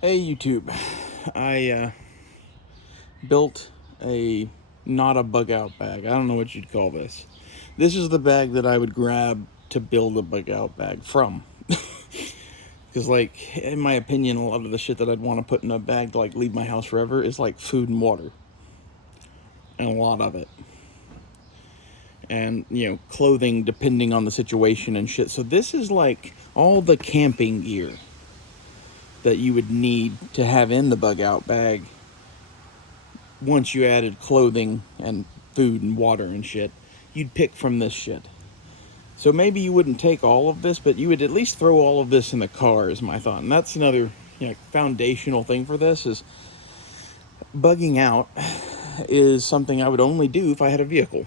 Hey YouTube, I built not a bug out bag. I don't know what you'd call this. This is the bag that I would grab to build a bug out bag from. Because like, in my opinion, a lot of the shit that I'd want to put in a bag to like leave my house forever is like food and water. And a lot of it. And, you know, clothing depending on the situation and shit. So this is like all the camping gear that you would need to have in the bug out bag once you added clothing and food and water and shit. You'd pick from this shit. So maybe you wouldn't take all of this, but you would at least throw all of this in the car is my thought. And that's another, you know, foundational thing for this is bugging out is something I would only do if I had a vehicle.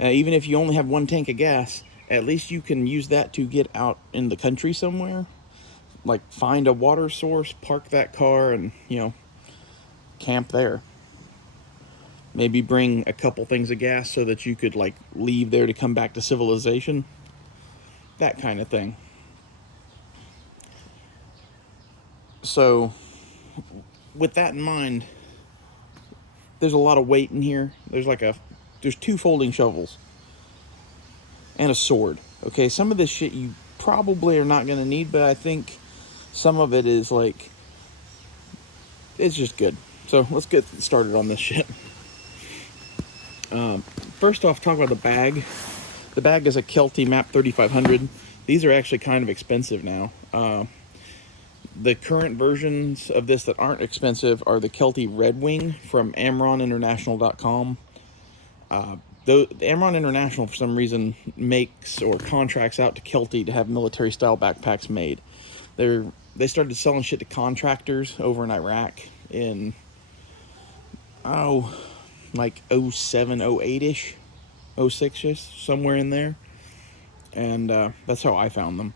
Even if you only have one tank of gas, at least you can use that to get out in the country somewhere. Like find a water source, park that car, and, you know, camp there. Maybe bring a couple things of gas so that you could like leave there to come back to civilization. That kind of thing. So with that in mind, there's a lot of weight in here. There's two folding shovels and a sword. Okay, some of this shit you probably are not going to need, but I think some of it is like, it's just good. So let's get started on this shit. First off, talk about the bag. The bag is a Kelty Map 3500. These are actually kind of expensive now. The current versions of this that aren't expensive are the Kelty Red Wing from AmronInternational.com. The Amron International, for some reason, makes or contracts out to Kelty to have military-style backpacks made. They started selling shit to contractors over in Iraq in, like 07, 08-ish, 06-ish, somewhere in there. And that's how I found them.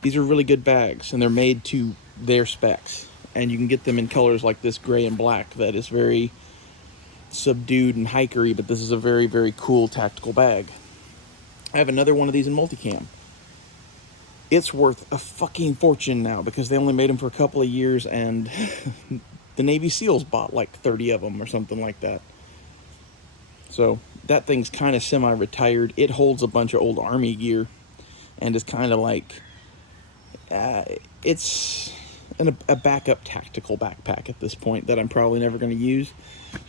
These are really good bags, and they're made to their specs. And you can get them in colors like this gray and black that is very subdued and hikery, but this is a very, very cool tactical bag. I have another one of these in multicam. It's worth a fucking fortune now because they only made them for a couple of years, and the Navy SEALs bought like 30 of them or something like that. So that thing's kind of semi-retired. It holds a bunch of old Army gear and is kind of like, it's a backup tactical backpack at this point that I'm probably never going to use.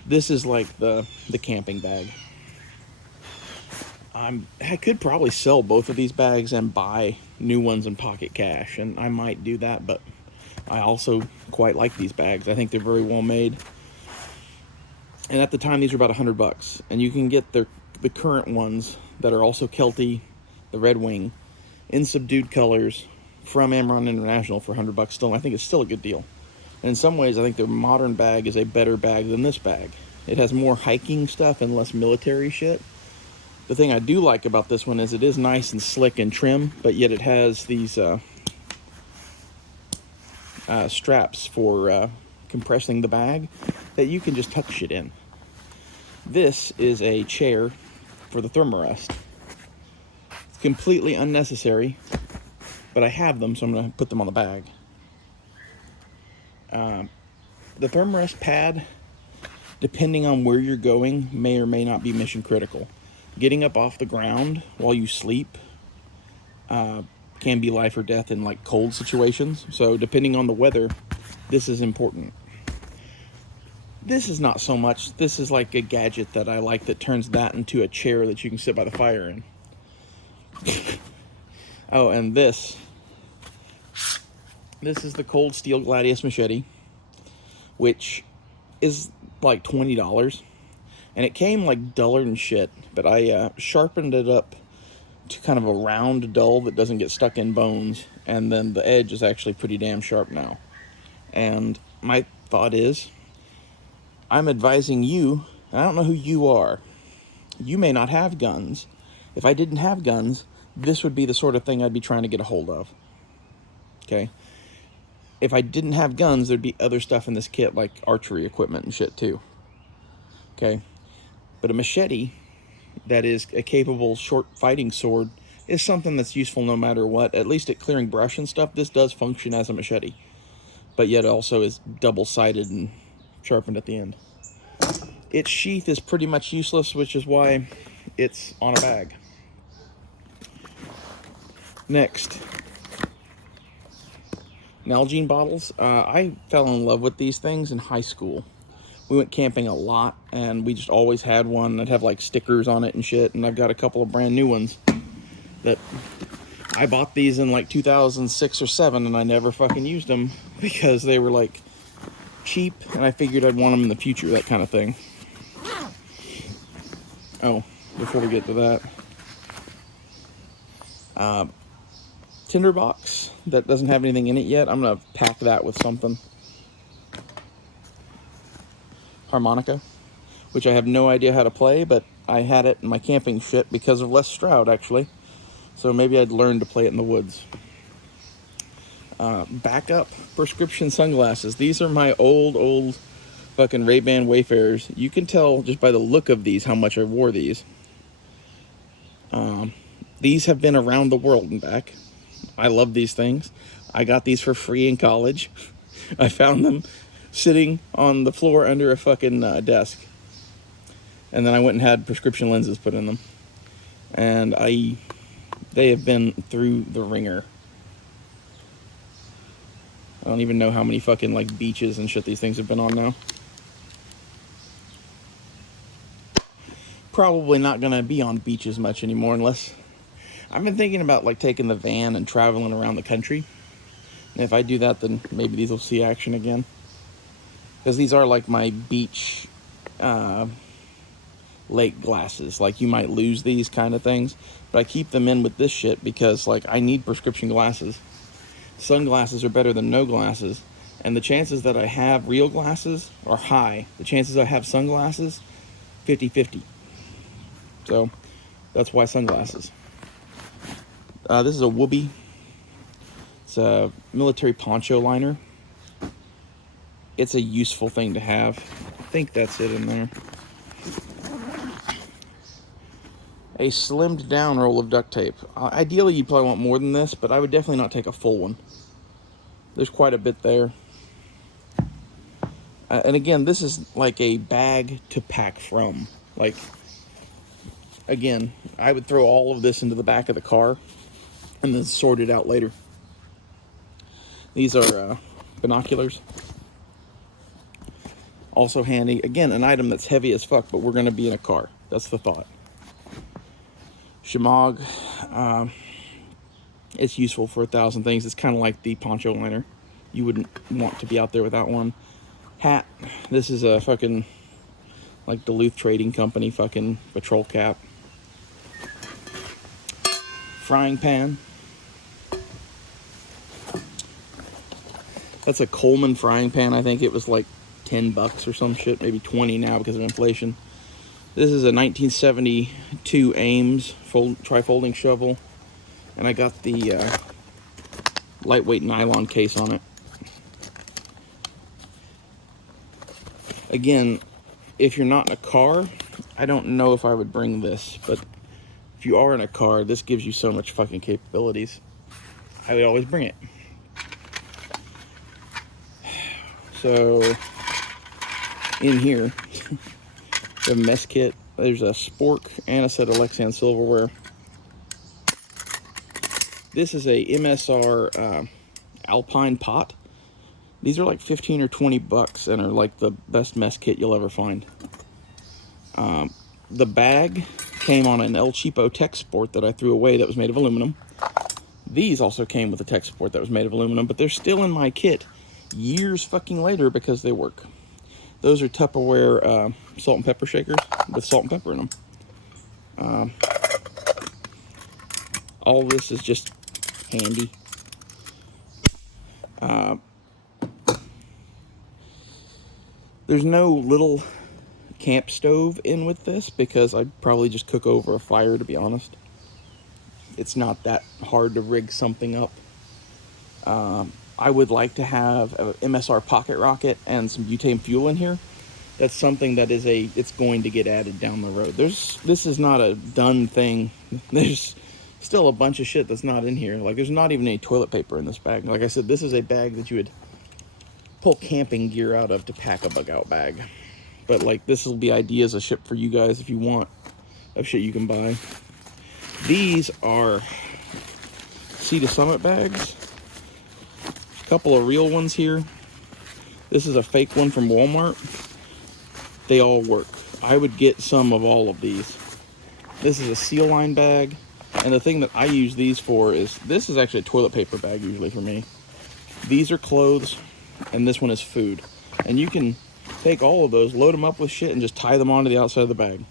This is like the camping bag. I could probably sell both of these bags and buy new ones in Pocket Cash, and I might do that, but I also quite like these bags. I think they're very well made. And at the time, these were about $100, and you can get the current ones that are also Kelty, the Red Wing, in subdued colors from Amron International for $100 still. I think it's still a good deal. And in some ways, I think their modern bag is a better bag than this bag. It has more hiking stuff and less military shit. The thing I do like about this one is it is nice and slick and trim, but yet it has these straps for compressing the bag that you can just tuck shit in. This is a chair for the Therm Rest. It's completely unnecessary, but I have them, so I'm going to put them on the bag. The Therm Rest Pad, depending on where you're going, may or may not be mission critical. Getting up off the ground while you sleep can be life or death in like cold situations. So depending on the weather, this is important. This is not so much. This is like a gadget that I like that turns that into a chair that you can sit by the fire in. Oh, and this is the cold steel Gladius machete, which is like $20. And it came like duller than shit, but I sharpened it up to kind of a round dull that doesn't get stuck in bones, and then the edge is actually pretty damn sharp now. And my thought is, I'm advising you, I don't know who you are, you may not have guns. If I didn't have guns, this would be the sort of thing I'd be trying to get a hold of. Okay? If I didn't have guns, there'd be other stuff in this kit, like archery equipment and shit too. Okay? But a machete that is a capable short fighting sword is something that's useful no matter what. At least at clearing brush and stuff, this does function as a machete. but yet also is double-sided and sharpened at the end. Its sheath is pretty much useless, which is why it's on a bag. Next, Nalgene bottles. I fell in love with these things in high school. We went camping a lot, and we just always had one that had like stickers on it and shit, and I've got a couple of brand new ones that I bought these in like 2006 or 7, and I never fucking used them because they were like cheap, and I figured I'd want them in the future, that kind of thing. Oh, before we get to that, tinderbox that doesn't have anything in it yet. I'm gonna pack that with something. Harmonica, which I have no idea how to play, but I had it in my camping shit because of Les Stroud, actually. So maybe I'd learn to play it in the woods. Backup prescription sunglasses. These are my old fucking Ray-Ban Wayfarers. You can tell just by the look of these how much I wore these. These have been around the world and back. I love these things. I got these for free in college. I found them sitting on the floor under a fucking desk. And then I went and had prescription lenses put in them. And they have been through the ringer. I don't even know how many fucking like beaches and shit these things have been on now. Probably not gonna be on beaches much anymore, unless I've been thinking about like taking the van and traveling around the country. And if I do that, then maybe these will see action again. Because these are like my beach lake glasses. Like you might lose these kind of things, but I keep them in with this shit because like I need prescription glasses. Sunglasses are better than no glasses, and the chances that I have real glasses are high. The chances I have sunglasses, 50-50. So that's why sunglasses. This is a Whoopee. It's a military poncho liner. It's a useful thing to have. I think that's it in there. A slimmed down roll of duct tape. Ideally, you'd probably want more than this, but I would definitely not take a full one. There's quite a bit there. And again, this is like a bag to pack from. Like, again, I would throw all of this into the back of the car and then sort it out later. These are binoculars. Also handy. Again, an item that's heavy as fuck, but we're going to be in a car. That's the thought. Shemagh. It's useful for 1,000 things. It's kind of like the poncho liner. You wouldn't want to be out there without one. Hat. This is a fucking like Duluth Trading Company fucking patrol cap. Frying pan. That's a Coleman frying pan. I think it was like $10 or some shit, maybe 20 now because of inflation. This is a 1972 Ames tri-folding shovel, and I got the lightweight nylon case on it. Again, if you're not in a car, I don't know if I would bring this, but if you are in a car, this gives you so much fucking capabilities. I would always bring it. So, in here, the mess kit. There's a spork and a set of Lexan silverware. This is a Msr Alpine Pot. These are like 15 or 20 bucks and are like the best mess kit you'll ever find. The bag came on an El Cheapo tech sport that I threw away that was made of aluminum. These also came with a tech sport that was made of aluminum, but they're still in my kit years fucking later because they work. Those are Tupperware salt and pepper shakers with salt and pepper in them. All of this is just handy. There's no little camp stove in with this because I'd probably just cook over a fire, to be honest. It's not that hard to rig something up. I would like to have a MSR pocket rocket and some butane fuel in here. That's something that is it's going to get added down the road. This is not a done thing. There's still a bunch of shit that's not in here. Like, there's not even any toilet paper in this bag. Like I said, this is a bag that you would pull camping gear out of to pack a bug out bag. But like, this will be ideas of ship for you guys if you want, of shit you can buy. These are Sea to Summit bags. A couple of real ones here. This is a fake one from Walmart. They all work. I would get some of all of these. This is a seal line bag. And the thing that I use these for is, this is actually a toilet paper bag usually for me. These are clothes, and this one is food. And you can take all of those, load them up with shit, and just tie them onto the outside of the bag.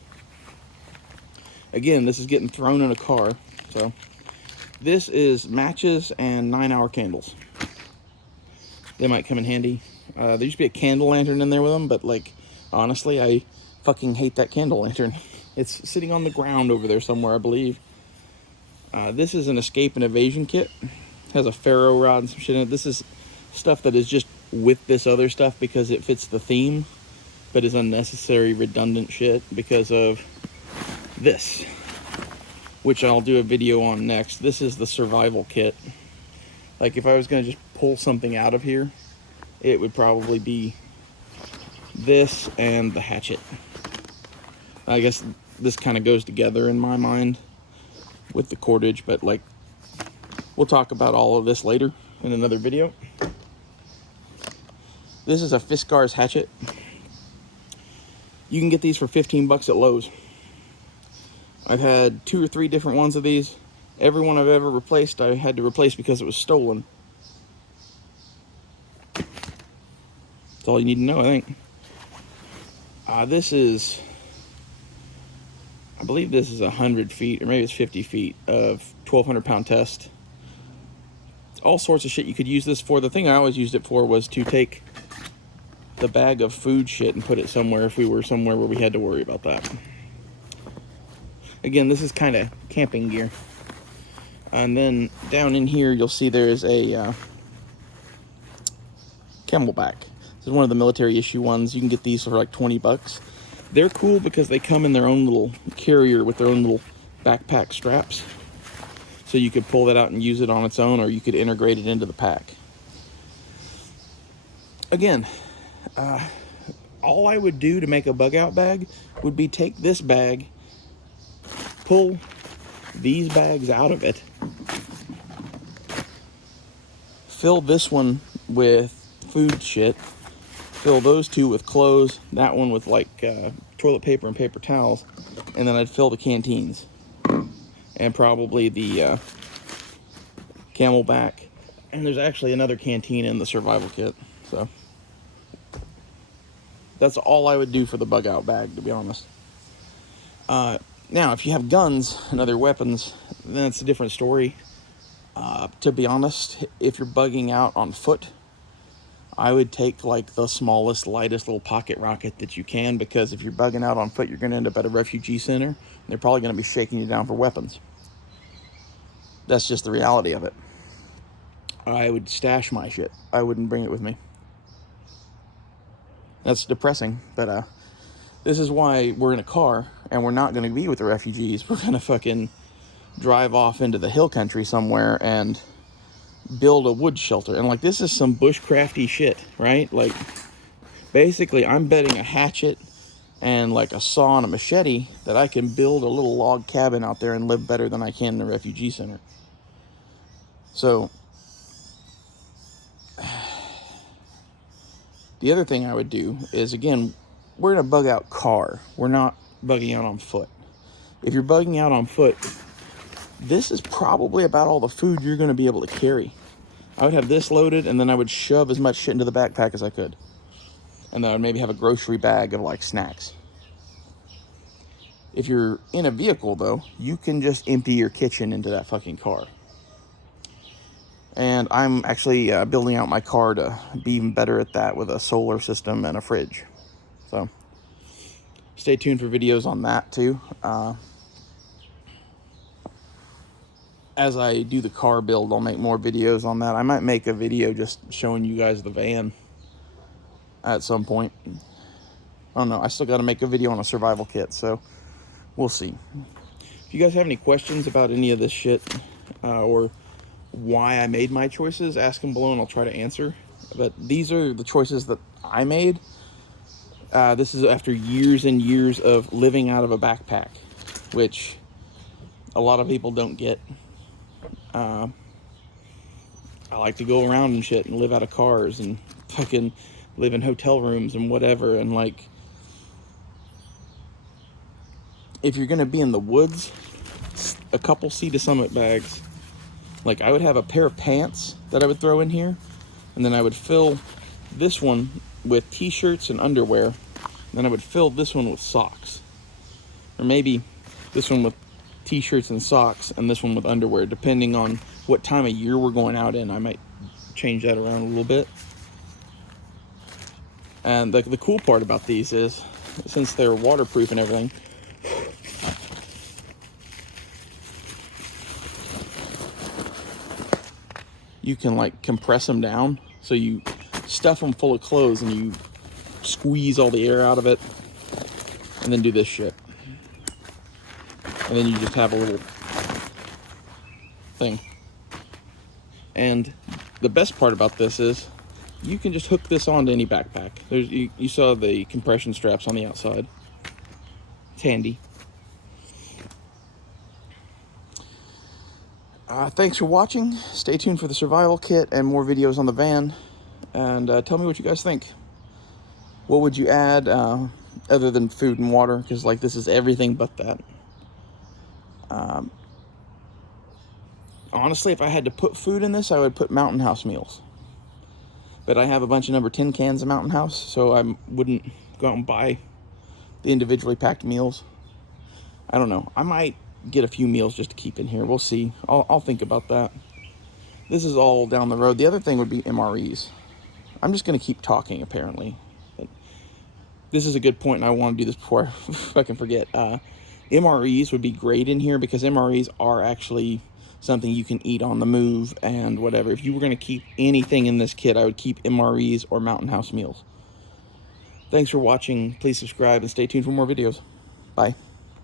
Again, this is getting thrown in a car. So this is matches and 9-hour candles. They might come in handy. There used to be a candle lantern in there with them, but like, honestly, I fucking hate that candle lantern. It's sitting on the ground over there somewhere, I believe. This is an escape and evasion kit. Has a ferro rod and some shit in it. This is stuff that is just with this other stuff because it fits the theme, but is unnecessary, redundant shit because of this, which I'll do a video on next. This is the survival kit. Like, if I was going to just pull something out of here, it would probably be this and the hatchet. I guess this kind of goes together in my mind with the cordage, but like, we'll talk about all of this later in another video. This is a Fiskars Hatchet. You can get these for 15 bucks at Lowe's. I've had 2 or 3 different ones of these. Every one I've ever replaced, I had to replace because it was stolen. That's all you need to know, I think. This is, I believe this is 100 feet, or maybe it's 50 feet of 1,200 pound test. It's all sorts of shit you could use this for. The thing I always used it for was to take the bag of food shit and put it somewhere if we were somewhere where we had to worry about that. Again, this is kind of camping gear. And then down in here, you'll see there's a Camelback. This is one of the military issue ones. You can get these for like 20 bucks. They're cool because they come in their own little carrier with their own little backpack straps. So you could pull that out and use it on its own, or you could integrate it into the pack. Again, all I would do to make a bug out bag would be take this bag, pull these bags out of it, fill this one with food shit, fill those 2 with clothes, that one with like toilet paper and paper towels, and then I'd fill the canteens and probably the Camelback, and there's actually another canteen in the survival kit. So that's all I would do for the bug out bag, to be honest. Now, if you have guns and other weapons, then it's a different story. To be honest, if you're bugging out on foot, I would take like the smallest, lightest little pocket rocket that you can, because if you're bugging out on foot, you're going to end up at a refugee center, and they're probably going to be shaking you down for weapons. That's just the reality of it. I would stash my shit. I wouldn't bring it with me. That's depressing, but this is why we're in a car, and we're not going to be with the refugees. We're going to fucking drive off into the hill country somewhere and build a wood shelter. And like, this is some bushcrafty shit, right? Like, basically I'm betting a hatchet and like a saw and a machete that I can build a little log cabin out there and live better than I can in a refugee center. So the other thing I would do is, again, we're in a bug out car. We're not bugging out on foot. If you're bugging out on foot, this is probably about all the food you're going to be able to carry. I would have this loaded, and then I would shove as much shit into the backpack as I could. And then I'd maybe have a grocery bag of like snacks. If you're in a vehicle though, you can just empty your kitchen into that fucking car. And I'm actually building out my car to be even better at that with a solar system and a fridge. So stay tuned for videos on that too. As I do the car build, I'll make more videos on that. I might make a video just showing you guys the van at some point. I don't know. I still got to make a video on a survival kit, so we'll see. If you guys have any questions about any of this shit, or why I made my choices, ask them below and I'll try to answer. But these are the choices that I made. This is after years and years of living out of a backpack, which a lot of people don't get. I like to go around and shit and live out of cars and fucking live in hotel rooms and whatever. And like, if you're gonna be in the woods, a couple Sea to Summit bags. Like, I would have a pair of pants that I would throw in here, and then I would fill this one with t-shirts and underwear, and then I would fill this one with socks, or maybe this one with t-shirts and socks and this one with underwear, depending on what time of year we're going out in. I might change that around a little bit. And the cool part about these is, since they're waterproof and everything, you can like compress them down. So you stuff them full of clothes and you squeeze all the air out of it, and then do this shit. And then you just have a little thing. And the best part about this is you can just hook this onto any backpack. You saw the compression straps on the outside. It's handy. Thanks for watching. Stay tuned for the survival kit and more videos on the van. And tell me what you guys think. What would you add other than food and water? Because like, this is everything but that. Honestly, if I had to put food in this, I would put Mountain House meals. But I have a bunch of number 10 cans of Mountain House, so I wouldn't go out and buy the individually packed meals. I don't know. I might get a few meals just to keep in here. We'll see. I'll think about that. This is all down the road. The other thing would be MREs. I'm just going to keep talking, apparently. But this is a good point, and I want to do this before I fucking forget. MREs would be great in here, because MREs are actually something you can eat on the move and whatever. If you were going to keep anything in this kit, I would keep MREs or Mountain House meals. Thanks for watching. Please subscribe and stay tuned for more videos. Bye.